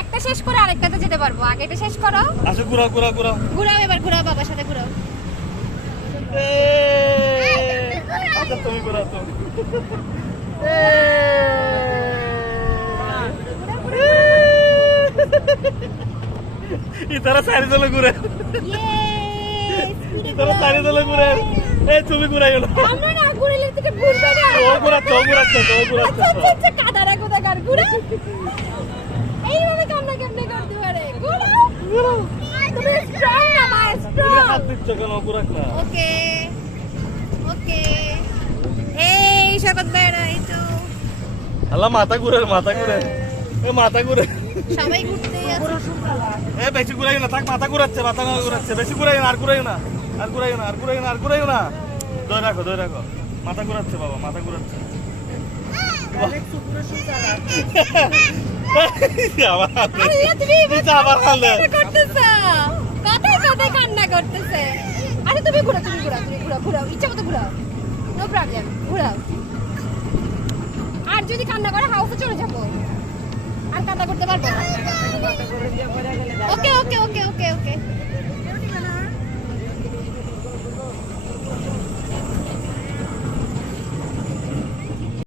একটা শেষ করে আরেকটাতে যেতে পারবো, আগে এটা শেষ করো। আচ্ছা ঘুরাও ঘুরাও ঘুরাও ঘুরাও, এবার ঘুরাও, বাবার সাথে ঘুরাও। আচ্ছা তুমি ঘুরাও তো। ইতারা সাইড দলে ঘুরে, ইতারা সাইড দলে ঘুরে। এই তুমি ঘুরাই গেল, আমরা না ঘুরাইলে থেকে ঘুরবে না। ও ঘুরাচ্ছে ও ঘুরাচ্ছে ও ঘুরাচ্ছে। আচ্ছা আচ্ছা, কাদারা কোথাকার ঘুরে। এইভাবে কেমনে কেমনে করতে পারে? ঘুরাও ঘুরাও। তুমি স্ট্রং না, মা স্ট্রং। হাত দিচ্ছ কেন? ঘুরাক না। ওকে ওকে। এই শরবত বেড়া, এই তো আল্লাহ মাথা ঘুরে, মাথা ঘুরে, এ মাথা ঘুরে। সবাই ঘুরতেই আছে। এ বেশি ঘুরাই না, থাক মাথা ঘুরাচ্ছে, মাথা ঘুরাচ্ছে। বেশি ঘুরাই না, আর ঘুরাই না, আর ঘুরাই না, আর ঘুরাই না, আর ঘুরাই না। ধরে রাখো, ধরে রাখো। মাথা ঘুরাচ্ছে বাবা, মাথা ঘুরাচ্ছে। আবার হাত দে। আল্লাহ, তুমি দিছে আবার হাত দে। কান্না করতেছো, কথায় কথায় কান্না করতেছে। আরে তুমি ঘুরাও, তুমি ঘুরাও, তুমি ঘুরাও, ঘুরাও, ইচ্ছা মতো ঘুরাও, নো প্রবলেম, ঘুরাও। আর যদি কান্না করে হাউসে চলে যাবো, আর কান্না করতে পারবো না। ওকে ওকে ওকে ওকে ওকে